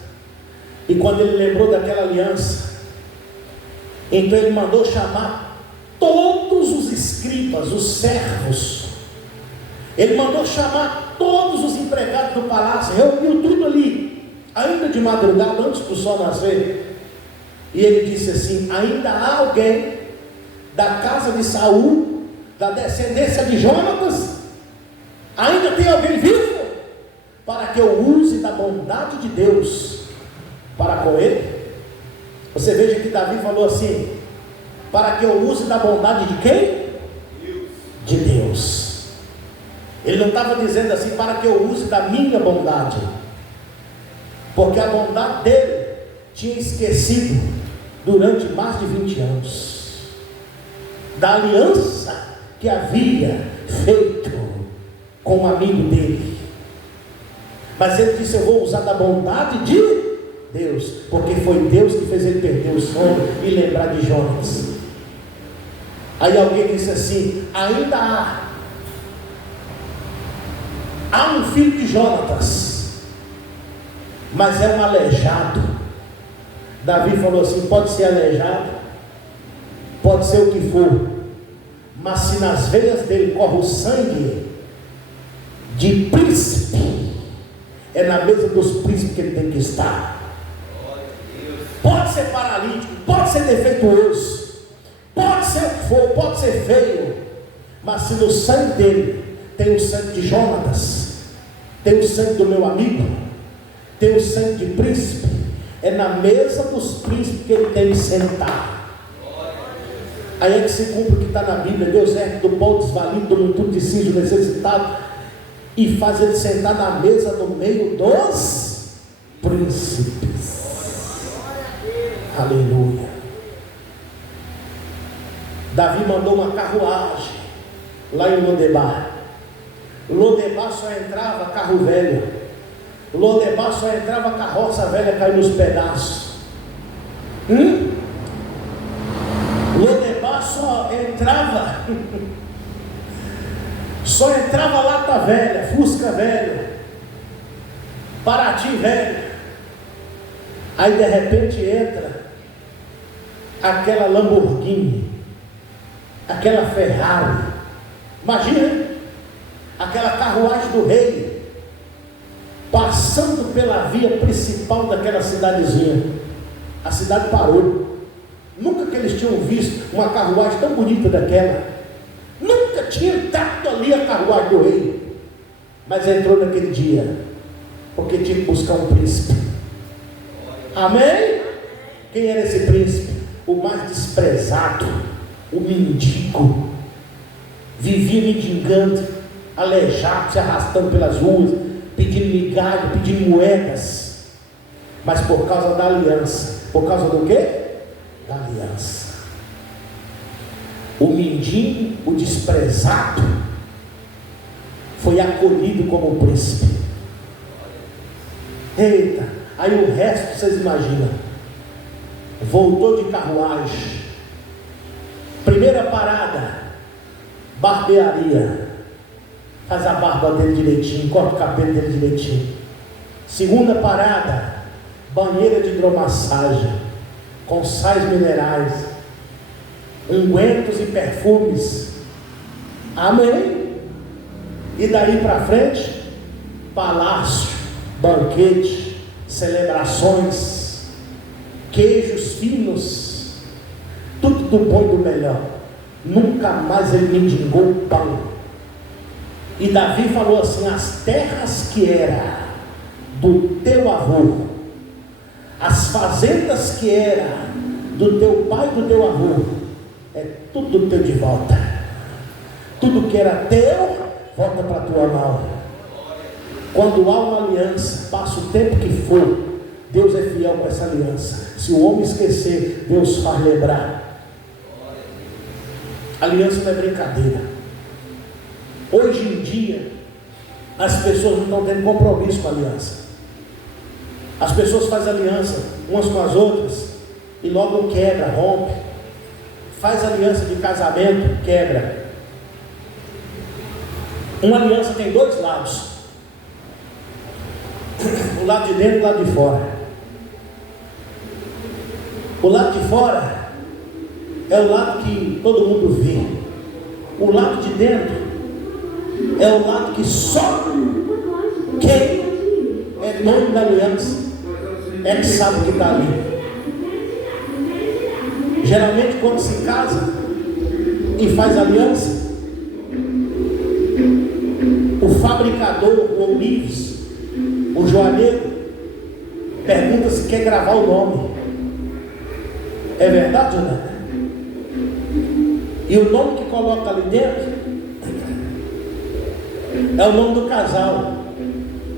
E quando ele lembrou daquela aliança, então ele mandou chamar todos os escribas, os servos. Ele mandou chamar todos os empregados do palácio, reuniu tudo ali, ainda de madrugada, antes do sol nascer. E ele disse assim: ainda há alguém da casa de Saul, da descendência de Jonatas? Ainda tem alguém vivo? Para que eu use da bondade de Deus para com ele. Você veja que Davi falou assim: para que eu use da bondade de quem? De Deus. Ele não estava dizendo assim, para que eu use da minha bondade, porque a bondade dele tinha esquecido durante mais de 20 anos da aliança que havia feito com um amigo dele. Mas ele disse: eu vou usar da bondade de Deus, porque foi Deus que fez ele perder o sono e lembrar de Jonas. Aí alguém disse assim: ainda há um filho de Jonatas, mas é um aleijado. Davi falou assim: pode ser aleijado, pode ser o que for, mas se nas veias dele corre o sangue de príncipe, é na mesa dos príncipes que ele tem que estar. Pode ser paralítico, pode ser defeituoso, pode ser o que for, pode ser feio, mas se no sangue dele tem o sangue de Jonatas, tem o sangue do meu amigo, tem o sangue de príncipe, é na mesa dos príncipes que ele tem que sentar. Aí é que se cumpre o que está na Bíblia: Deus ergue do pó desvalido, do monturo de cinza necessitado, e faz ele sentar na mesa no meio dos príncipes. Aleluia. Davi mandou uma carruagem lá em Lodebar. Lodebar só entrava carro velho, Lodebar só entrava carroça velha caindo nos pedaços. Lodebar só entrava lata velha, Fusca velho, Paraty velho. Aí de repente entra aquela Lamborghini, aquela Ferrari. Imagina, aquela carruagem do rei passando pela via principal daquela cidadezinha. A cidade parou. Nunca que eles tinham visto uma carruagem tão bonita daquela. Nunca tinha entrado ali a carruagem do rei. Mas entrou naquele dia, porque tinha que buscar um príncipe. Amém? Quem era esse príncipe? O mais desprezado, o mendigo. Vivia mendigando, aleijado, se arrastando pelas ruas, pedindo migalha, pedindo moedas. Mas por causa da aliança. Por causa do quê? Da aliança. O mendigo, o desprezado, foi acolhido como príncipe. Eita, aí o resto vocês imaginam. Voltou de carruagem. Primeira parada, barbearia. Faz a barba dele direitinho, corta o cabelo dele direitinho. Segunda parada, banheira de hidromassagem, com sais minerais, ungüentos e perfumes. Amém? E daí para frente, palácio, banquete, celebrações. queijos finos, tudo do bom e do melhor. Nunca mais ele mendigou pão. E Davi falou assim: as terras que era do teu avô, as fazendas que era do teu pai e do teu avô, é tudo teu de volta. Tudo que era teu, volta para a tua mão. Quando há uma aliança, passa o tempo que for, Deus é fiel com essa aliança. Se o homem esquecer, Deus faz lembrar. Aliança não é brincadeira. Hoje em dia, as pessoas não estão tendo compromisso com a aliança. As pessoas fazem aliança umas com as outras e logo quebra, rompe. Faz aliança de casamento, quebra. Uma aliança tem dois lados: o lado de dentro e o lado de fora. O lado de fora é o lado que todo mundo vê. O lado de dentro é o lado que só quem é dono da aliança é que sabe o que está ali. Geralmente quando se casa e faz aliança, o fabricador, o Olives, o joalheiro, pergunta se quer gravar o nome. É verdade ou não? E o nome que coloca ali dentro é o nome do casal.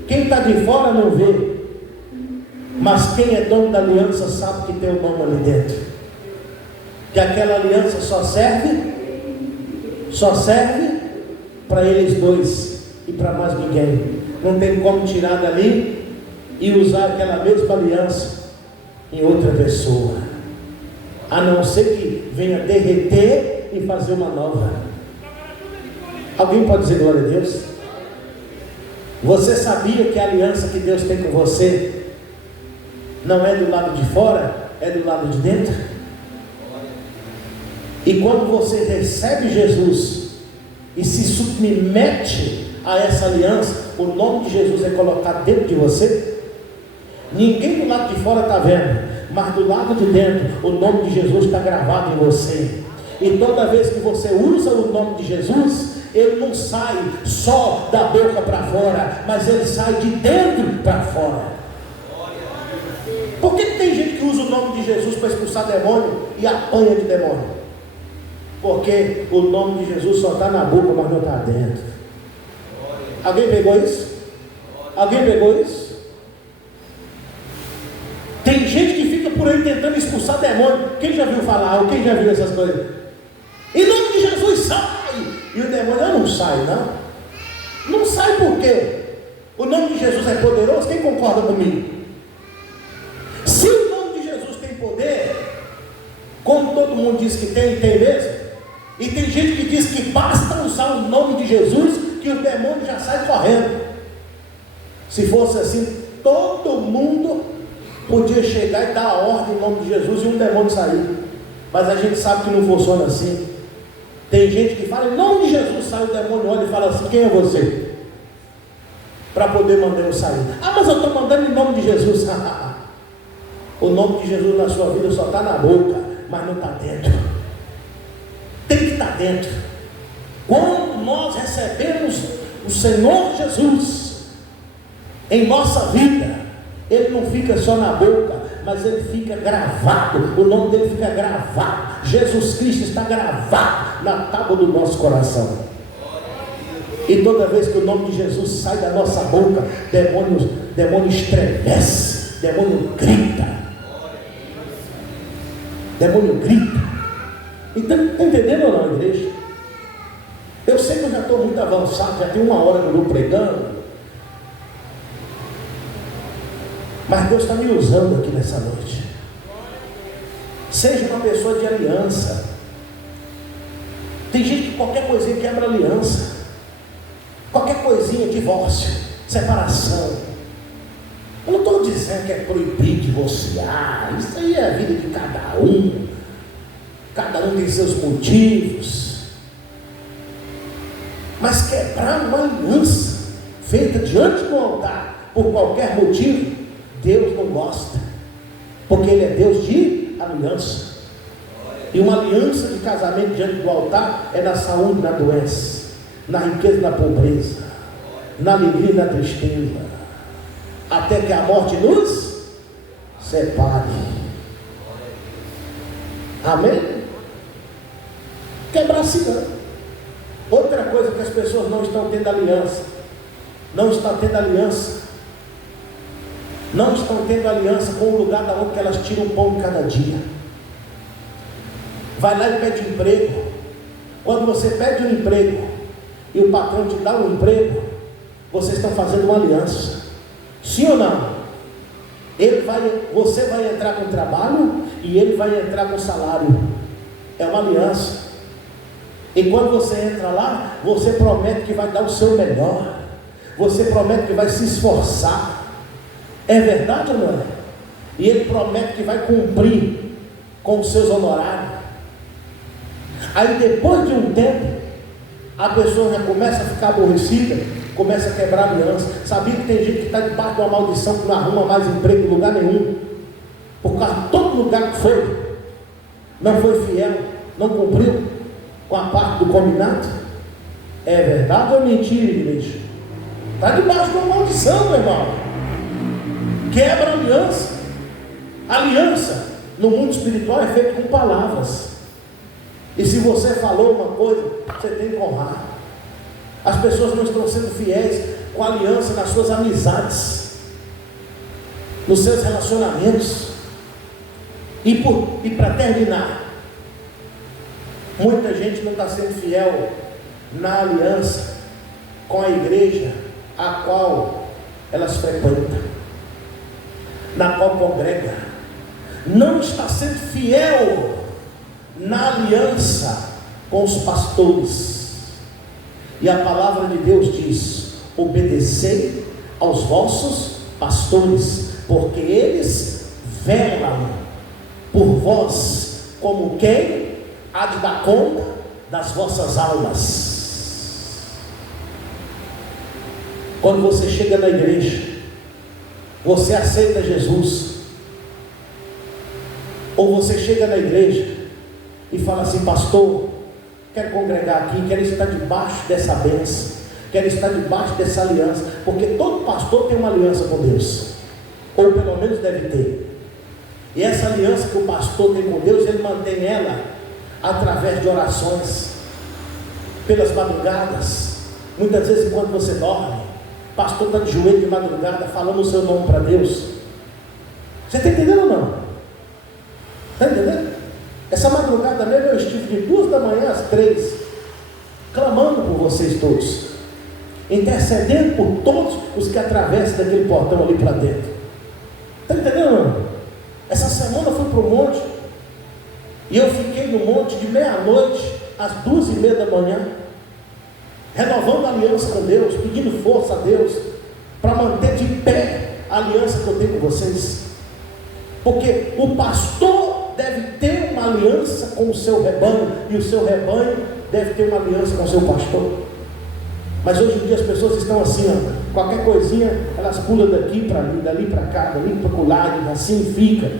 Quem está de fora não vê, mas quem é dono da aliança sabe que tem o nome ali dentro. Que aquela aliança só serve para eles dois e para mais ninguém. Não tem como tirar dali e usar aquela mesma aliança em outra pessoa, a não ser que venha derreter e fazer uma nova. Alguém pode dizer glória a Deus? Você sabia que a aliança que Deus tem com você não é do lado de fora, é do lado de dentro? E quando você recebe Jesus e se submete a essa aliança, o nome de Jesus é colocado dentro de você. Ninguém do lado de fora está vendo, mas do lado de dentro o nome de Jesus está gravado em você. E toda vez que você usa o nome de Jesus, ele não sai só da boca para fora, mas ele sai de dentro para fora. Por que tem gente que usa o nome de Jesus para expulsar demônio e apanha de demônio? Porque o nome de Jesus só está na boca, mas não está dentro. Alguém pegou isso? Alguém pegou isso? Tem gente que fica por aí tentando expulsar demônio. Quem já viu falar? Ou quem já viu essas coisas? Em nome de Jesus sai! E o demônio não sai, não. Não sai por quê? O nome de Jesus é poderoso. Quem concorda comigo? Se o nome de Jesus tem poder, como todo mundo diz que tem mesmo, e tem gente que diz que basta usar o nome de Jesus que o demônio já sai correndo. Se fosse assim, todo mundo podia chegar e dar a ordem em nome de Jesus e um demônio sair. Mas a gente sabe que não funciona assim. Tem gente que fala, em nome de Jesus, sai o demônio, olha e fala assim: quem é você? Para poder mandar eu sair. Ah, mas eu estou mandando em nome de Jesus. O nome de Jesus na sua vida só está na boca, mas não está dentro. Tem que estar dentro. Quando nós recebemos o Senhor Jesus em nossa vida, ele não fica só na boca, mas ele fica gravado. O nome dele fica gravado. Jesus Cristo está gravado na tábua do nosso coração. E toda vez que o nome de Jesus sai da nossa boca, demônio estremece, demônio grita. Demônio grita. Então, está entendendo ou não, igreja? Eu sei que eu já estou muito avançado, já tem 1 hora que eu estou pregando, mas Deus está me usando aqui nessa noite. Seja uma pessoa de aliança. Tem gente que qualquer coisinha quebra aliança, qualquer coisinha, divórcio, separação. Eu não estou dizendo que é proibido divorciar, isso aí é a vida de cada um tem seus motivos, mas quebrar uma aliança feita diante do altar por qualquer motivo, Deus não gosta. porque Ele é Deus de aliança. E uma aliança de casamento diante do altar é na saúde e na doença, na riqueza e na pobreza, na alegria e na tristeza, até que a morte nos separe. Amém? Quebrar-se não. Outra coisa que as pessoas não estão tendo aliança, não estão tendo aliança com o lugar da onde elas tiram o pão de cada dia. Vai lá e pede emprego. Quando você pede um emprego e o patrão te dá um emprego, vocês estão fazendo uma aliança. Sim ou não? Você vai entrar com trabalho e ele vai entrar com salário. É uma aliança. E quando você entra lá, você promete que vai dar o seu melhor. Você promete que vai se esforçar. É verdade ou não é? E ele promete que vai cumprir com os seus honorários. Aí depois de um tempo, a pessoa já começa a ficar aborrecida, começa a quebrar aliança. Sabia que tem gente que está debaixo de uma maldição, que não arruma mais emprego em lugar nenhum, por causa de todo lugar que foi, não foi fiel, não cumpriu com a parte do combinado. É verdade ou mentira, igreja? Está debaixo de uma maldição, meu irmão. Quebra aliança. Aliança no mundo espiritual é feita com palavras. E se você falou uma coisa, você tem que honrar. As pessoas não estão sendo fiéis com aliança nas suas amizades, nos seus relacionamentos. E para terminar, muita gente não está sendo fiel na aliança com a igreja a qual elas frequentam, na qual congrega. Não está sendo fiel na aliança com os pastores. E a palavra de Deus diz: obedecei aos vossos pastores, porque eles velam por vós, como quem há de dar conta das vossas almas. Quando você chega na igreja, você aceita Jesus, ou você chega na igreja e fala assim: pastor, quero congregar aqui, quero estar debaixo dessa bênção, quero estar debaixo dessa aliança, porque todo pastor tem uma aliança com Deus, ou pelo menos deve ter. E essa aliança que o pastor tem com Deus, ele mantém ela através de orações, pelas madrugadas. Muitas vezes enquanto você dorme, o pastor está de joelho de madrugada, falando o seu nome para Deus. Você está entendendo ou não? Está entendendo? Essa madrugada mesmo eu estive de 2 da manhã às 3, clamando por vocês todos, intercedendo por todos os que atravessam daquele portão ali para dentro. Está entendendo? Essa semana eu fui para o monte, e eu fiquei no monte de meia-noite às 2:30 da manhã, renovando a aliança com Deus, pedindo força a Deus, para manter de pé a aliança que eu tenho com vocês. Porque o pastor deve ter uma aliança com o seu rebanho, e o seu rebanho deve ter uma aliança com o seu pastor. Mas hoje em dia as pessoas estão assim, ó, qualquer coisinha elas pulam daqui para ali, dali para cá, dali para lá, e assim fica.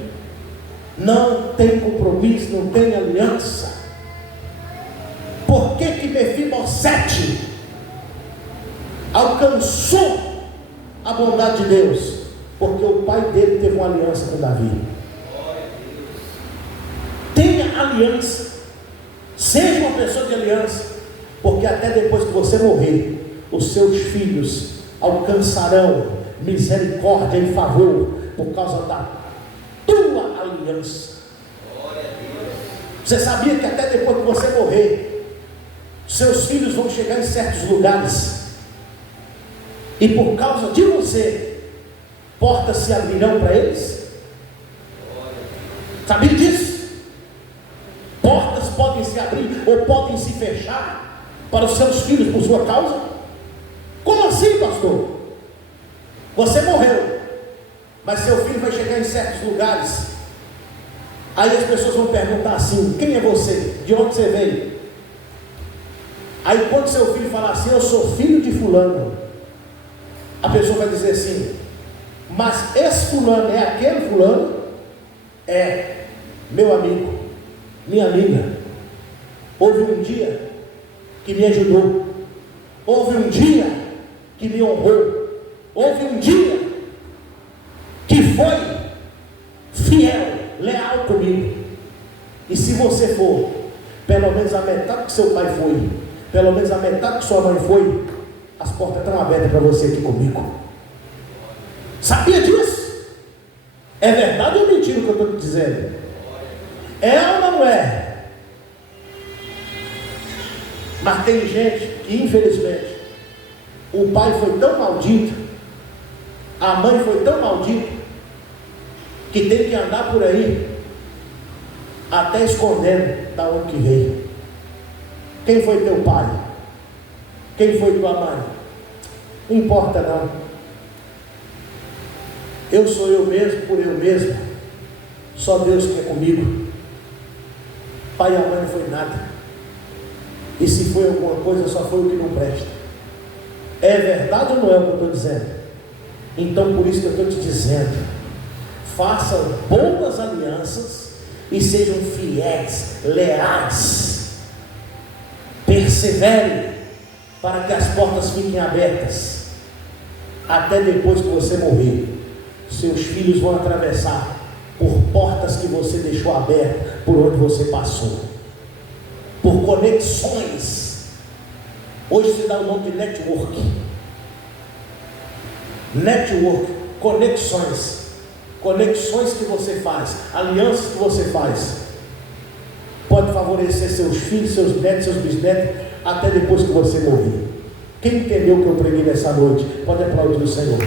Não tem compromisso, não tem aliança. Por que Mefibosete alcançou a bondade de Deus? Porque o pai dele teve uma aliança com Davi. Tenha aliança, seja uma pessoa de aliança, porque até depois que você morrer, os seus filhos alcançarão misericórdia e favor por causa da tua aliança. Você sabia que até depois que você morrer, seus filhos vão chegar em certos lugares, e por causa de você, portas se abrirão para eles? Sabia disso? Portas podem se abrir ou podem se fechar para os seus filhos por sua causa? Como assim, pastor? Você morreu, mas seu filho vai chegar em certos lugares. Aí as pessoas vão perguntar assim: quem é você? De onde você veio? Aí quando seu filho falar assim: eu sou filho de fulano, a pessoa vai dizer assim: mas esse fulano é aquele fulano? É, meu amigo, minha amiga, houve um dia que me ajudou, houve um dia que me honrou, houve um dia que foi fiel, leal comigo. E se você for, pelo menos a metade que seu pai foi, pelo menos a metade que sua mãe foi, as portas estão abertas para você aqui comigo. Sabia disso? É verdade ou mentira o que eu estou te dizendo? É ou não é? Mas tem gente que, infelizmente, o pai foi tão maldito, a mãe foi tão maldita, que tem que andar por aí até escondendo da onde que veio. Quem foi teu pai? Quem foi tua mãe? Não importa não. Eu sou eu mesmo por eu mesmo. Só Deus que é comigo. Pai e a mãe não foi nada. E se foi alguma coisa, só foi o que não presta. É verdade ou não é o que eu estou dizendo? Então por isso que eu estou te dizendo, façam boas alianças e sejam fiéis, leais, perseverem para que as portas fiquem abertas até depois que você morrer. Seus filhos vão atravessar por portas que você deixou abertas, por onde você passou, por conexões. Hoje se dá o nome de network, conexões que você faz, alianças que você faz, pode favorecer seus filhos, seus netos, seus bisnetos, até depois que você morrer. Quem entendeu o que eu preguei nessa noite, pode aplaudir o Senhor.